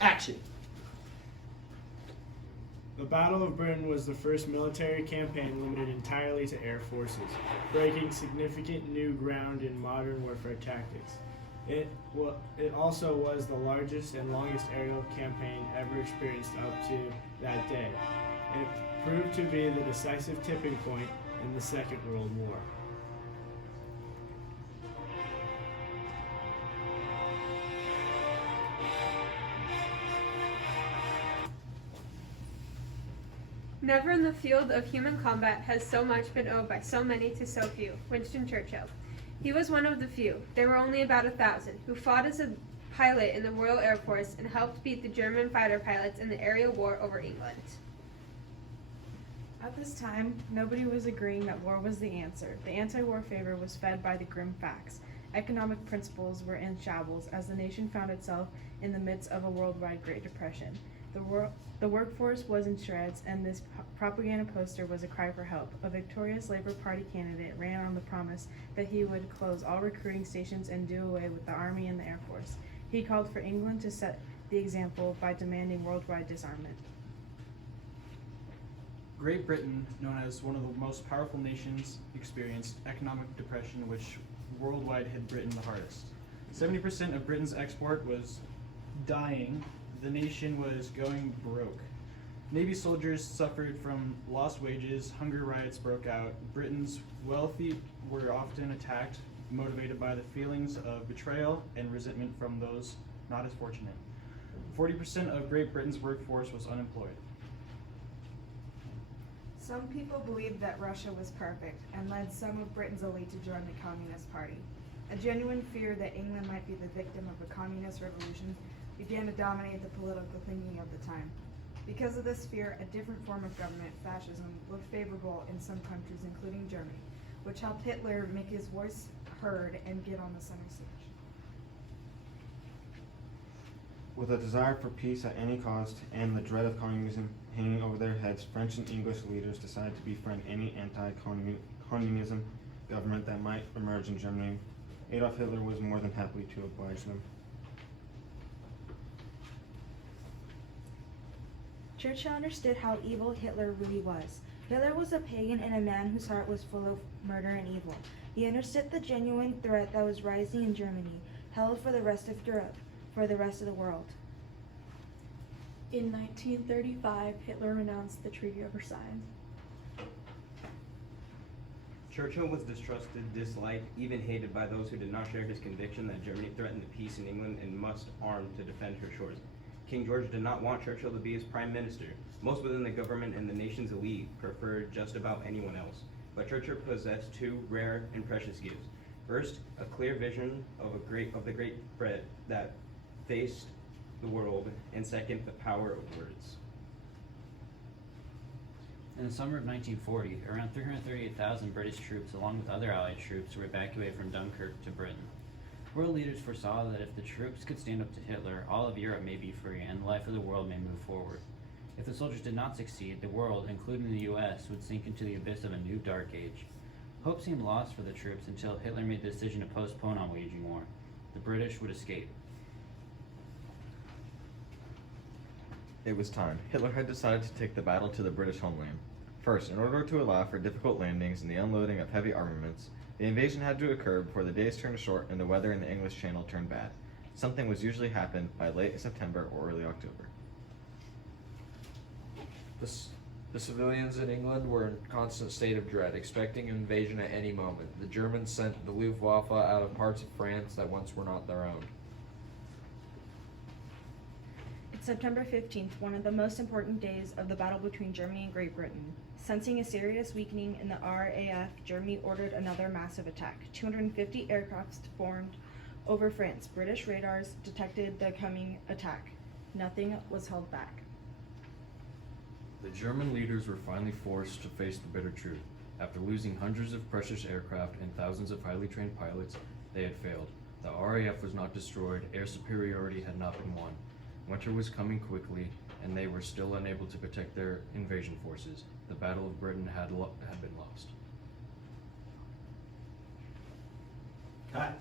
Action! The Battle of Britain was the first military campaign limited entirely to air forces, breaking significant new ground in modern warfare tactics. It also was the largest and longest aerial campaign ever experienced up to that day. It proved to be the decisive tipping point in the Second World War. Never in the field of human combat has so much been owed by so many to so few. Winston Churchill. He was one of the few, there were only about 1,000, who fought as a pilot in the Royal Air Force and helped beat the German fighter pilots in the aerial war over England. At this time, nobody was agreeing that war was the answer. The anti-war favor was fed by the grim facts. Economic principles were in shambles as the nation found itself in the midst of a worldwide Great Depression. The workforce was in shreds, and this propaganda poster was a cry for help. A victorious Labor Party candidate ran on the promise that he would close all recruiting stations and do away with the Army and the Air Force. He called for England to set the example by demanding worldwide disarmament. Great Britain, known as one of the most powerful nations, experienced economic depression which worldwide hit Britain the hardest. 70% of Britain's export was dying. The nation was going broke. Navy soldiers suffered from lost wages, hunger riots broke out. Britain's wealthy were often attacked, motivated by the feelings of betrayal and resentment from those not as fortunate. 40% of Great Britain's workforce was unemployed. Some people believed that Russia was perfect and led some of Britain's elite to join the Communist Party. A genuine fear that England might be the victim of a communist revolution began to dominate the political thinking of the time. Because of this fear, a different form of government, fascism, looked favorable in some countries, including Germany, which helped Hitler make his voice heard and get on the center stage. With a desire for peace at any cost and the dread of communism hanging over their heads, French and English leaders decided to befriend any anti-communism government that might emerge in Germany. Adolf Hitler was more than happy to oblige them. Churchill understood how evil Hitler really was. Hitler was a pagan and a man whose heart was full of murder and evil. He understood the genuine threat that was rising in Germany, held for the rest of Europe, for the rest of the world. In 1935, Hitler renounced the Treaty of Versailles. Churchill was distrusted, disliked, even hated by those who did not share his conviction that Germany threatened the peace in England and must arm to defend her shores. King George did not want Churchill to be his prime minister. Most within the government and the nation's elite preferred just about anyone else. But Churchill possessed two rare and precious gifts. First, a clear vision of the great threat that faced the world, and second, the power of words. In the summer of 1940, around 338,000 British troops, along with other Allied troops, were evacuated from Dunkirk to Britain. World leaders foresaw that if the troops could stand up to Hitler, all of Europe may be free and the life of the world may move forward. If the soldiers did not succeed, the world, including the US, would sink into the abyss of a new dark age. Hope seemed lost for the troops until Hitler made the decision to postpone on waging war. The British would escape. It was time. Hitler had decided to take the battle to the British homeland. First, in order to allow for difficult landings and the unloading of heavy armaments, the invasion had to occur before the days turned short and the weather in the English Channel turned bad. Something was usually happened by late September or early October. The civilians in England were in constant state of dread, expecting an invasion at any moment. The Germans sent the Luftwaffe out of parts of France that once were not their own. It's September 15th, one of the most important days of the battle between Germany and Great Britain. Sensing a serious weakening in the RAF, Germany ordered another massive attack. 250 aircrafts formed over France. British radars detected the coming attack. Nothing was held back. The German leaders were finally forced to face the bitter truth. After losing hundreds of precious aircraft and thousands of highly trained pilots, they had failed. The RAF was not destroyed, air superiority had not been won. Winter was coming quickly, and they were still unable to protect their invasion forces. The Battle of Britain had been lost. Cut.